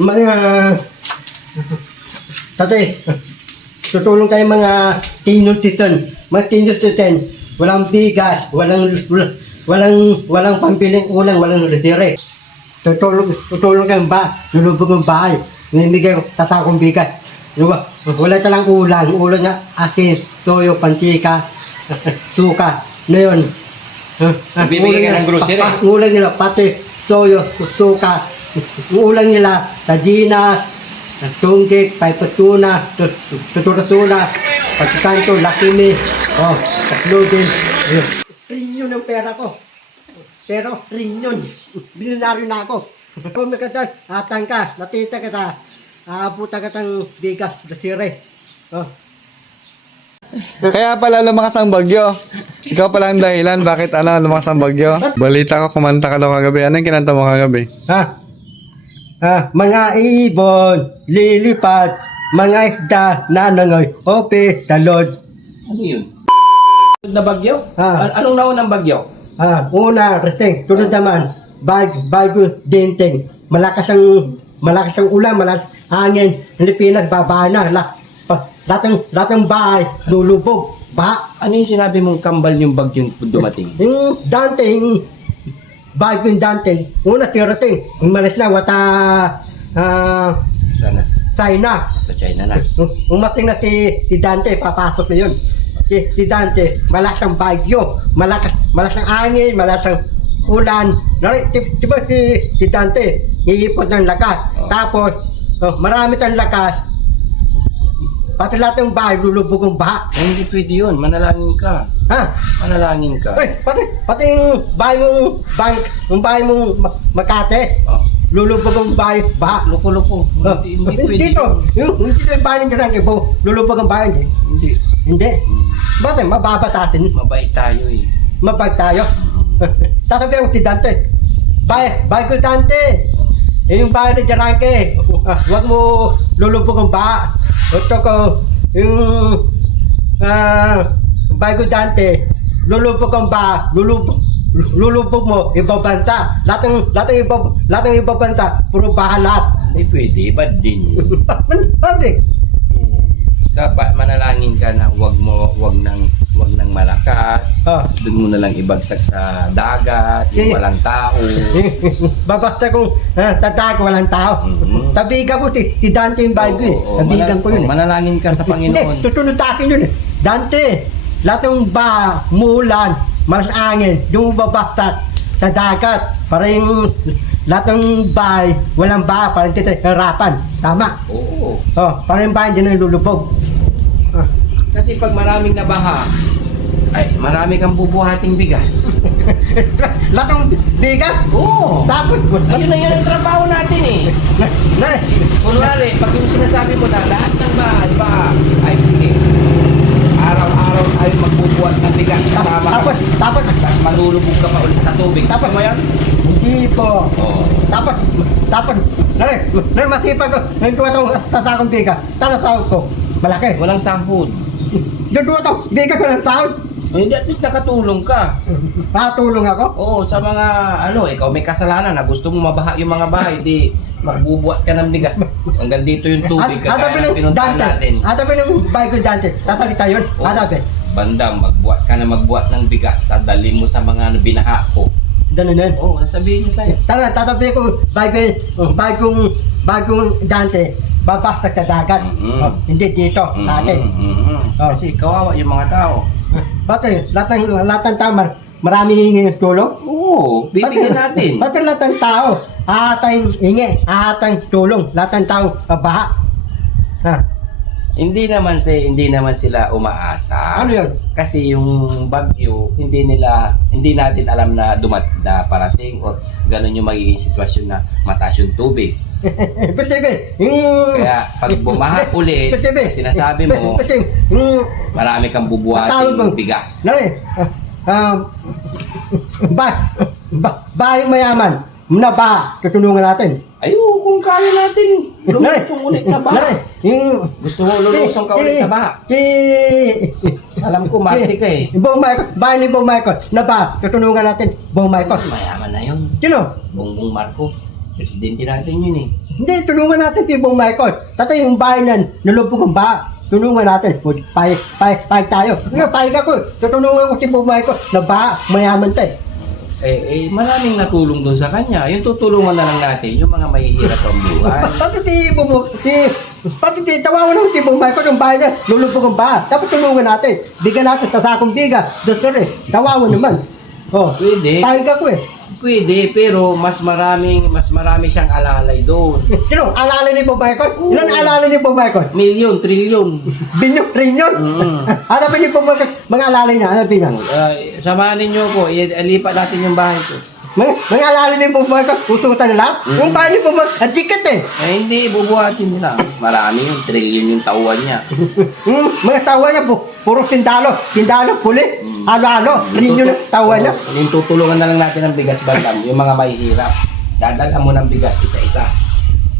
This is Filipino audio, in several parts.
mga tatay, tutulong kayo mga senior citizen, walang bigas, walang pambiling ulang, walang retire. Tutulong kayo ba, lulubog ng bahay, namimigay tasakong bigas. Wala ka lang ulang nga, asin, toyo, pantika, suka, na yun. Bibigyan ka ng grocery. Ulang nila, pati, toyo, suka, ulang nila, sardinas, tunggik, paipatuna, tuturasuna, pagkikanto, lakimi, tatlodin. Trilyon ang pera ko. Pero trilyon. Bilinaryo na ako. Kung nakatan, atang ka, natita kita, aabutan ka ng bigas, dasire. Kaya pala lumakas ang bagyo. Ikaw pala ang dahilan bakit lumakas ang bagyo. Balita ko kumanta ka daw kagabi. Ano yung kinanta mo kagabi? Mga ibon, lilipad, mga isda, nanangoy, ope, talod. Ano yun? Na bagyo? Anong naunang bagyo? Una, reseng, tunod naman, bago dinting. Malakas ang ulan, malakas hangin, hindi pinagbaba na. Lahat ng bahay, lulubog, baha. Ano yung sinabi mong kambal yung bagyong dumating? Yung dating, bago yung dating, una tirating, umalis na, Sana? China. Sa China na. Umating na si Dante, papasok na yun. Si Dante, malakas ang bagyo, malakas ang angin, malakas ang ulan. Diba si Dante, iipot ng lakas. Tapos, marami tayong lakas. Pati lahat ng bahay, lulubog ang baha. Hindi pwede yun. Manalangin ka. Manalangin ka. Pati yung bahay mong Makate, lulubog ang bahay, baha. Loko-loko. Hindi pwede Dito, yun. dito yung bahay ng Jarang Ibo, lulubog ang bahay, hindi. Hindi. Bakit? Mababa natin. Mabait tayo eh. Mabag tayo. Tatabi ako si Dante. Bahay ko Dante. Yung bahay ni Jarangke. Huwag mo lulubog ang baha. Ito ko, yung bahay ko Dante, lulubog ang baha, lulubog mo, ibang bansa. Lahat ng ibang bansa, puro baha lahat. Hindi pwede. Bad din yun. Bakit? Dapat manalangin ka na wag nang malakas. Doon mo na lang ibagsak sa dagat, yung walang tao. Babasta kong tatak, walang tao. Tabigan ko si Dante yung bahay ko eh. Tabigan ko yun eh. Manalangin ka sa Panginoon. Hindi, tutunod sa akin yun eh. Dante, lahat ng mulan, malas angin, yung babaksak sa dagat. Para yung lahat ng bahay, walang bahay, parang harapan. Tama? Oo. Para yung bahay, hindi na lulubog. Kasi pag maraming nabaha, ay marami kang bubuhating bigas. Lahat ng bigas? Oo. Tapos, Ayun na yun ang trabaho natin eh. Kunwari, pag yung sinasabi mo na lahat ng baha, ay sige, araw-araw tayo magbubuhat ng bigas kasama ka. tapos, Malulubog ka pa ulit sa tubig. Tapos mo yan? hindi po. Oo. Tapos, masipag ko, yung duwa itong tasakong bigas, tanasahod ko, malaki. Walang sahod. Yung duwa itong bigas ko ng sahod, Hindi, at least nakatulong ka. patulong ako. Oo, sa mga, ikaw may kasalanan na gusto mo mabaha yung mga bahay, di magbubuhat ka ng bigas. Hanggang dito yung tubig, kagaya ng pinuntahan natin. Atabi ng bahay ko Dante, tasalita yun, Oo. atabi. Bandang, magbuhat ng bigas, dadalhin mo sa mga binaha ko. Ganun yun. Oo, sasabihin niya sa'yo. Tatabi ko, bagong Dante, babastak sa dagat. Hindi dito, natin. Kasi kawawa yung mga tao. Bakit? Lahat ng tao, marami hingi ng tulong? Oo, bibigyan natin. Bakit lahat ng tao, atang hingi, atang tulong, lahat ng tao, baha. Hindi naman sila umaasa. Ano yun? Kasi yung bagyo, hindi natin alam na parating or ganun yung magiging sitwasyon na mataas yung tubig. Posible. Kaya pag bumaha ulit, sinasabi mo, marami kang bubuhating bigas. Nari, bahay mayaman, na ba, tutulungan natin. Ayun, kung kaya natin, lulusong ulit sa baha. Gusto mo lulusong ka ulit sa baha? Alam ko, Marte ka eh. Bahay ni Bong Marcos, na ba, tutulungan natin, Bong Marcos. Mayaman na yun. Sino? Bongbong Marcos. Presidente natin yun eh. Hindi, tulungan natin si Bong Michael. Tatay, yung bahay niyan, nalubog ang baha. Tulungan natin. Payag tayo. Nga, payag ako. Tutulungan ko si Bong Michael na baha, mayaman tayo. Maraming natulong doon sa kanya. Yung tutulungan na lang natin, yung mga mahihirap ang buhay. Pati tawawan ng si Bong Michael, yung bahay niya, lulubog ang baha. Dapat tulungan natin. Bigyan natin sa sakong biga. Dosore, tawawan naman. Oh, Pwede. payag ako eh. Pwede, pero mas marami siyang alalay doon. Sino? Alala ni Bong Michael? Ilan alala ni Bong Michael? Milyon, trilyon. Binyo, rinyon? Hanapin ni Bong Michael, mga alala niya, hanapin niya. Samahan ninyo ko, ilipat natin yung bahay ko. Mga alala ni Bong Michael, usutan na lahat. Yung bahay ni Bong Michael, ang ticket eh. Hindi, bubuhatin mo na. Marami yung trilyon yung tauhan niya. Mga tawa niya, puro tindalo, puli, halo-halo, rinyon ang tawa niya. Yung tutulungan na lang natin ng bigas bandam, yung mga mahihirap. Dadala mo ng bigas isa-isa.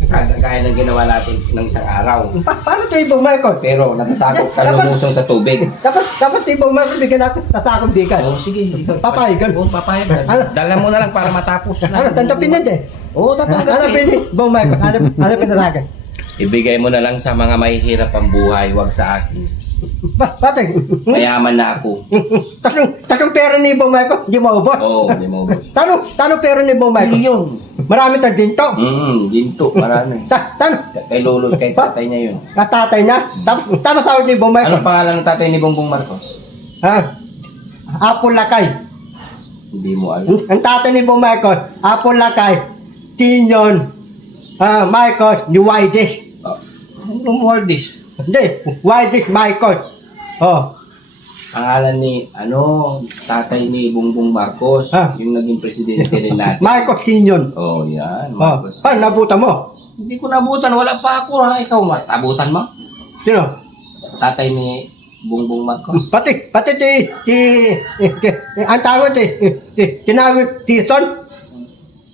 Kagaya ng ginawa natin ng isang araw. Paano si Bong Michael? Pero natatakot ka lumusong sa tubig. Dapat si Bong Michael, bigyan natin sa sakong bigan. Sige. Papayagan. Papayag. Dala mo na lang para matapos na. Tanggapin yan eh. Tatanggapin. Hanapin ni Bong Michael, hanapin na sa akin. Ibigay mo na lang sa mga mahihirap ang buhay, wag sa akin. Patay. Mayaman na ako. Tatlong pera ni Bong Michael, hindi maubos. Hindi mo ba? Tanong pera ni Bong Michael. Milyon. Marami tayong dinto. Ginto, marami. Kay lolo, kay tatay niya yun. Tatay na. Tama sahod ni Bong Michael. Anong pangalan ng tatay ni Bongbong Marcos? Apple Lakay. Hindi mo alam. Ang tatay ni Bong Michael, Apple Lakay, Tinyon, Michael, ni Wides. Anong Wardis? Hindi, Wides Michael. Pangalan ni, tatay ni Bongbong Marcos, yung naging presidente rin natin. Michael Tinyon. Yan, Marcos. Paano nabuta mo? Hindi ko nabutan, wala pa ako ha. Ikaw, nabutan mo? Sino? Tatay ni Bongbong Marcos. Pati ang tawag tinawag Tison.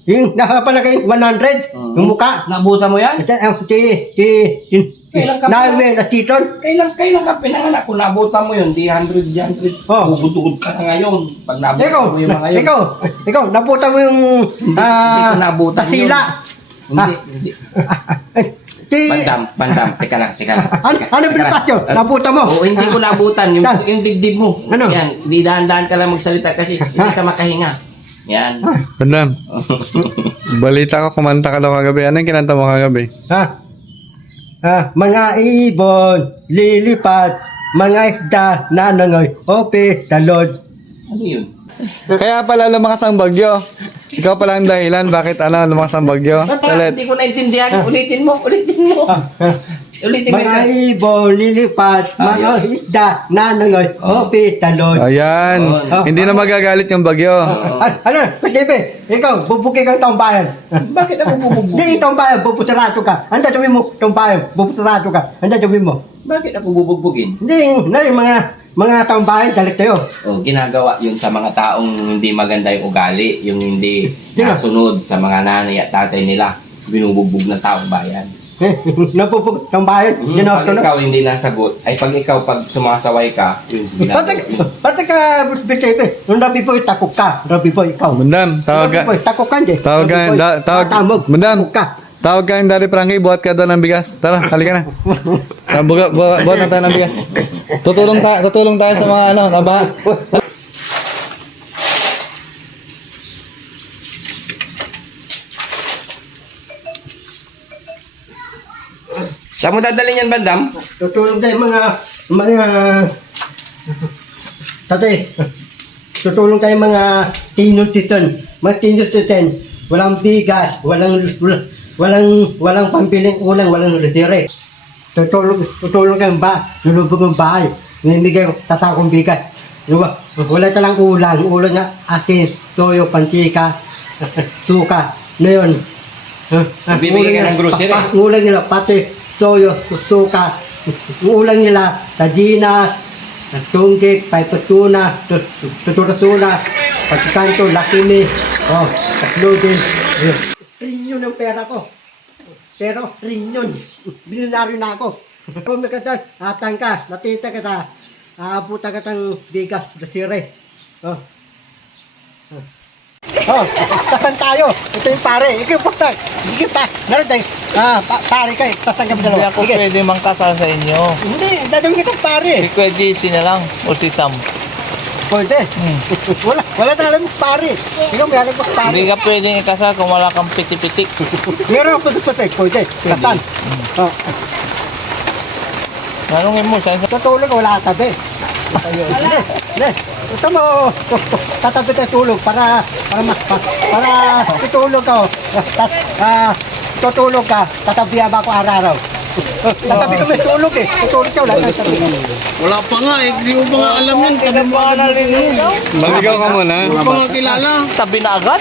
Yung nakapalagay 100, yung mukha. Nabutan mo yan? Nawe na Tison. Kailan ka pinanganak? Kung nabutan mo yun, di 100. Bugod-ugod ka na ngayon. Pag nabutan mo yung mga yun. Ikaw, nabutan mo yung Hindi ko nabutan yun. Tasila. Hindi. Bandam, teka lang. Ano pinapatyo? Nabutan mo? Hindi ko nabutan. Yung dibdib mo. Ano? Yan, di dahan-dahan ka lang magsalita kasi hindi ka makahinga. Yan. Bandam, balita ko kumanta ka daw kagabi. Ano yung kinanta mo kagabi? Mga ibon, lilipat, mga isda, nanangoy, ope, talod. Ano yun? Kaya pala lumakas ang bagyo. Ikaw pala ang dahilan bakit lumakas ang bagyo. Hindi ko naintindihan. Ulitin mo. Ulitin mo Mga ibon, lilipat, mga isda, nanangoy, ope, talod. Ayan. Hindi na magagalit yung bagyo. Ano? Steve, ikaw, bubuki kang taong bayan. Bakit ako bububog? Hindi, taong bayan, bubutirato ka. Handa sabihin mo, taong bayan, bubutirato ka. Handa sabihin mo. Bakit ako bubugbugin? Hindi, mga taong bayan, galit kayo. Ginagawa yun sa mga taong hindi maganda yung ugali, yung hindi nasunod sa mga nanay at tatay nila. Binubugbog ng taong bayan. Napupug taong bayan, Pag ikaw hindi nasagot, ay pag sumasaway ka, yun ginagawa yun. Pati ka, Steve, nung rabi po, takok ka. Rabi po, ikaw. Bandam, tawag ka. Takok ka, hindi. Bandam, tawag ka yung Daddy Frankie, buhat ka doon ng bigas. Tara, halika na. Buhat na tayo ng bigas. Tutulong tayo sa mga nabaha. Saan mo dadalhin yan, Bandam? Tutulong tayo mga tatay. Tutulong tayo mga tinutiton. Mga tinutiton. Walang bigas, walang pambiling ulang, walang resire. Tutulong kayo nulubog ang bahay. Ninigay ko tasakong bigas. Wala talang ulang. Ulang nga asin, toyo, pantika, suka. Ngayon, Bibigyan ka ng grocery. ulang nila, pati toyo, suka. Ulang nila, tajinas, tunggik, paipatuna, tuturasuna, pagkanto, lakimi, tatlodin. Trilyon ang pera ko. Pero trilyon. Bilyonaryo na ako. Kung nakatan, atang ka, natita ka ta, aabutan ka tang bigas, dasire. Tasan tayo. Ito yung pare. Ikaw yung putak. Ikaw pa. Naroon tayo. pare ka, tatanggap Hindi dalawa. ako Sige. pwede mangkasal sa inyo. Hindi, dadawin kita pare. Si Kuya JC na lang o si Sam. Pwede. Wala na alam pare. Ikaw may alam pare. Hindi ka pwedeng ikasal kung wala kang pitik-pitik. Meron ako puti, pwede. Katan. Oh, Nanungin mo, saan sa... sa tulog, wala tabi. Hindi. Ito mo, tatabi tayo tulog para tutulog ka. Tutulog ka, tatabi ba ako araw-araw. Tatabi ka may tulog eh. Tutulog ka, wala tayo sabi. Wala pa nga eh, di mo pa nga alam yan. Hindi na pa naliligaw. Maligaw ka muna. Wala pa nga kilala. Tabi na agad.